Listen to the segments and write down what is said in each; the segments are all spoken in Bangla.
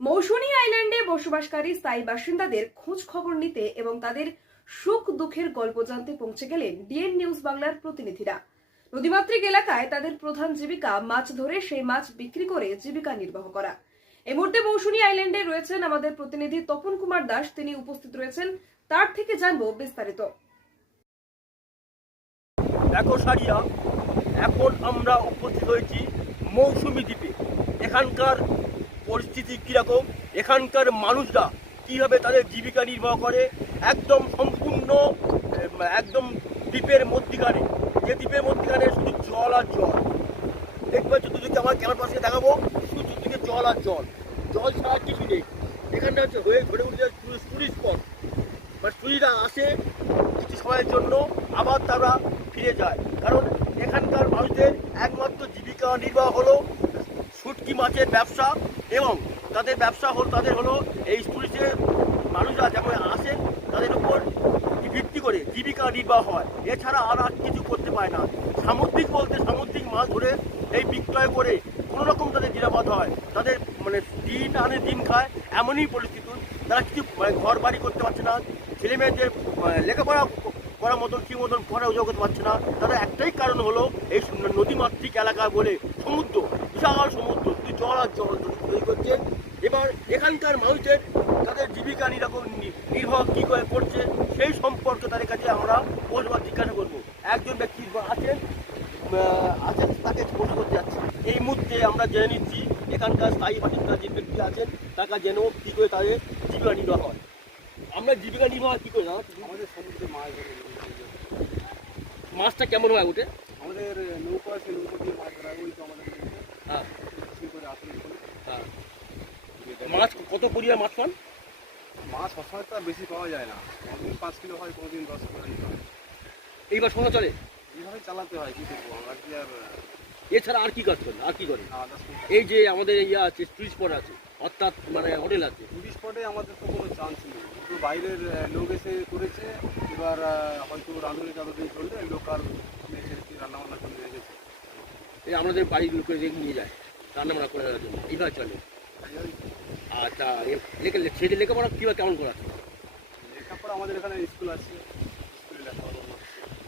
মৌসুমী আইল্যান্ডে বসবাসকারী স্থায়ী বাসিন্দাদের খোঁজ খবর নিতে এবং তাদের সুখ দুঃখের গল্প জানতে পৌঁছে গেলেন ডিএন নিউজ বাংলার প্রতিনিধিরা। নদীমাতৃক এলাকায় তাদের প্রধান জীবিকা মাছ ধরে সেই মাছ বিক্রি করে জীবিকা নির্বাহ করা। এই মুহূর্তে মৌসুমী আইল্যান্ডে রয়েছেন আমাদের প্রতিনিধি তপন কুমার দাস। তিনি উপস্থিত রয়েছেন। তার থেকে জানব বিস্তারিত। দেখো সারিয়া, এখন আমরা উপস্থিত হয়েছি মৌসুমী দ্বীপে। এখানকার পরিস্থিতি কীরকম? এখানকার মানুষরা কীভাবে তাদের জীবিকা নির্বাহ করে? একদম সম্পূর্ণ একদম দ্বীপের মধ্যিখানে। যে দ্বীপের মধ্যিখানে শুধু জল আর জল। দেখবে চতুর্দিকে আমার ক্যামেরার পাশে দেখাবো, শুধু চতুর্দিকে জল আর জল। জল ছাড়া কিছু নেই। এখানটা হচ্ছে হয়ে ঘুরে উঠে টুরিস্ট স্পট বা টুরিস্টরা আসে কিছু সময়ের জন্য, আবার তারা ফিরে যায়। কারণ এখানকার মানুষদের একমাত্র জীবিকা নির্বাহ হলো শুটকি মাছের ব্যবসা এবং তাদের ব্যবসা হল, তাদের হলো এই টুরিস্টের মানুষরা যখন আসেন তাদের উপর ভিত্তি করে জীবিকা নির্বাহ হয়। এছাড়া আর আর কিছু করতে পারে না। সামুদ্রিক বলতে সামুদ্রিক মাছ ধরে এই বিক্রয় করে কোনো রকম তাদের নিরাপদ হয়। তাদের মানে দিন আনে দিন খায়, এমনই পরিস্থিতি। তারা কিছু মানে ঘর বাড়ি করতে পারছে না ছেলে মেয়েদের মানে লেখাপড়া করার মতন, ঠিক মতন পড়া উজো করতে পারছে না। তাদের একটাই কারণ হলো এই নদীমাতৃক এলাকা বলে সমুদ্র বিশাল সমুদ্র শুধু জল আর জল তৈরি করছে এবার এখানকার মানুষদের তাদের জীবিকা নিরাপদ নির্ভর কী করে করছে সেই সম্পর্কে তাদের কাছে আমরা বলবার জিজ্ঞাসা করব। একজন ব্যক্তি আছেন আছেন তাকে প্রশ্ন করতে যাচ্ছি। এই মুহূর্তে আমরা জেনে নিচ্ছি এখানকার স্থায়ী বাসিন্দা যে ব্যক্তি আছেন তাকে জেনেও কী করে তাদের জীবিকা নির্বাহ হয়। আমরা জীবিকা নির্বাহ কী করে জানো? আমাদের সমুদ্রে মাছ মাছটা কেমন হয় ওঠে আমাদের নৌকা আছে নৌকা দিয়ে মাছ ধরা হয়, ওই তো আমাদের হ্যাঁ কি করে আসলে হ্যাঁ মাছ কত পরিমাণ মাছ পান? মাছ সবসময় তো বেশি পাওয়া যায় না। কোনোদিন পাঁচ কিলো হয় কোনোদিন দশ কিলো হয়। এইবার সংসার চলে। এইভাবে চালাতে হয় কি করব? আমরা কি আর এছাড়া আর কি কাজ করেন? আর কি করেন? এই যে আমাদের ইয়ে আছে টুরিস্ট স্পট আছে অর্থাৎ মানে হোটেল আছে। টুরিস্ট স্পটে আমাদের তো কোনো চান্স নেই। শুধু বাইরের লোক এসে করেছে এবার হয়তো রাঁধুনি যতদিন চললে লোকাল রান্না বান্না করে গেছে। এই আমাদের বাড়ির লোকে রেখে নিয়ে যায় রান্নাবান্না করে দেওয়ার জন্য। এইভাবে চলে। আচ্ছা লেখা ছেলে লেখাপড়া কীভাবে কেমন করা লেখাপড়া আমাদের এখানে স্কুল আছে।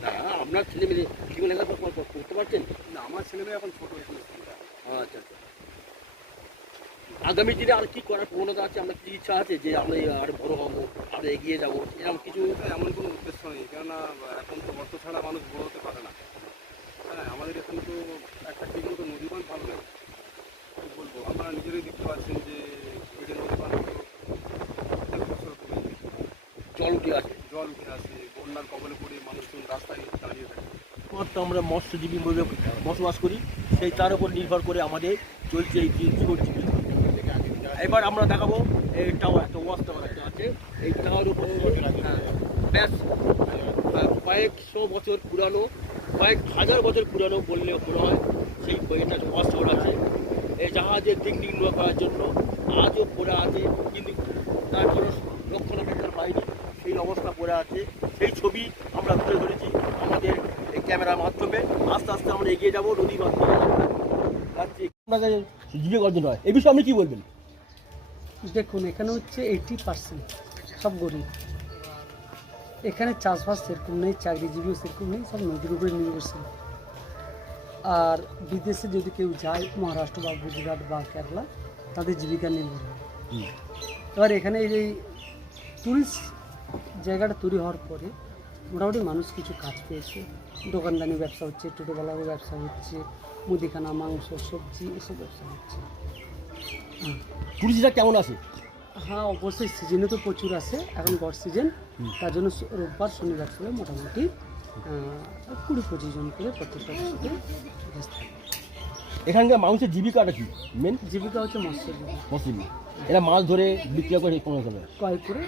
না আপনার ছেলে মেয়ে ঠিক লেখাপড়া করতে পারছেন? না আমার ছেলে মেয়ে এখন ছোটো আচ্ছা আচ্ছা। আগামী দিনে আর কি করার প্রবণতা আছে? আমরা কি ইচ্ছা আছে যে আমরা আর বড় হব আর এগিয়ে যাব? এরকম কিছু এমন কোনো উদ্দেশ্য নেই কেননা এখন তো অর্থ ছাড়া মানুষ বড় হতে পারে না। হ্যাঁ আমাদের এখানে তো একটা ঠিক মতো নদী বাঁধ ভালো নেই। বলব? আপনারা নিজেরাই দেখতে পাচ্ছেন যে ওই যে নদী বাঁধ প্রত্যেক বছর কমে যায়। জল উঠে আছে? জল উঠে আসে বন্যার কবলে পড়ে মানুষজন রাস্তায় দাঁড়িয়ে থাকে। মাত্র আমরা মৎস্যজীবী বলে বসবাস করি। সেই তার উপর নির্ভর করে আমাদের চলছে এই জীবন জীবিকা। এবার আমরা দেখাবো এই টাওয়ার একটা ওয়াশ টাওয়ার একটা আছে। এই টাওয়ার উপর হ্যাঁ, ব্যাস। কয়েকশো বছর পুরানো কয়েক হাজার বছর পুরানো বললে মনে হয় সেই বইটা ওয়াশ টাওয়ার আছে এই জাহাজের দিক নির্ণয় করার জন্য আজও পড়ে আছে। কিন্তু তার কোনো রক্ষণাবেক্ষণ পাইনি সেই অবস্থা পড়ে আছে সেই ছবি আমরা তুলে ধরেছি আমাদের ক্যামেরার মাধ্যমে। আস্তে আস্তে আমরা এগিয়ে যাব নদীর মাধ্যমে আপনাদের জীবিকা অর্জন হয় এই বিষয়ে আপনি কি বলবেন? দেখুন এখানে হচ্ছে এইটি পার্সেন্ট সব গরিব। এখানে চাষবাস সেরকম নেই চাকরিজীবীও সেরকম নেই সব নদীর উপরে নির্ভরশীল। আর বিদেশে যদি কেউ যায় মহারাষ্ট্র বা গুজরাট বা কেরালা তাদের জীবিকা নির্ভর এবার এখানে এই যে টুরিস্ট জায়গাটা তৈরি হওয়ার পরে মোটামুটি মানুষ কিছু কাজ পেয়েছে। দোকানদানি ব্যবসা হচ্ছে টোটোওয়ালারও ব্যবসা হচ্ছে মুদিখানা মাংস সবজি এসব ব্যবসা হচ্ছে। টুরিস্টরা কেমন আছে? হ্যাঁ অবশ্যই সিজনে তো প্রচুর আসে এখন গড় সিজন তার জন্য রোববার শনিবার করে মোটামুটি কুড়ি পঁচিশ জন করে প্রত্যেকটা বছরে এখানকার মানুষের জীবিকাটা কি? মেন জীবিকা হচ্ছে মৎস্যজীবী। মুসলিম এরা মাছ ধরে বিক্রি করে কোনো? করে ক্রয় করে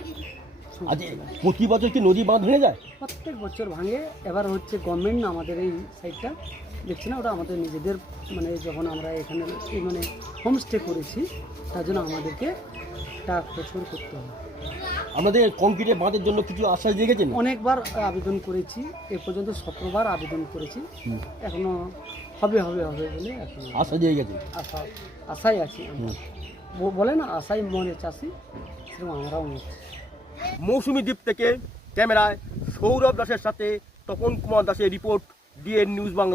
আজ প্রতি বছর কি নদী বাঁধ ভেঙে যায়? প্রত্যেক বছর ভাঙে। এবার হচ্ছে গভর্নমেন্ট না আমাদের এই সাইডটা দেখছি না ওটা আমাদের নিজেদের মানে যখন আমরা এখানে মানে হোমস্টে করেছি তার জন্য আমাদেরকে টাকা খরচ করতে হবে। আমাদের কংক্রিটের বাঁধের জন্য কিছু আশ্বাস দিয়ে গেছেন অনেকবার আবেদন করেছি এ পর্যন্ত সতেরোবার আবেদন করেছি। এখনও হবে হবে হবে বলে এখন আশ্বাস দিয়ে গেছে? আশা আশায় আছি বলে না আশাই মনে চাষি সেরকম আমরাও মৌসুমী দ্বীপ থেকে ক্যামেরায় সৌরভ দাসের সাথে তপন কুমার দাসের রিপোর্ট ডিএন নিউজ বাংলা।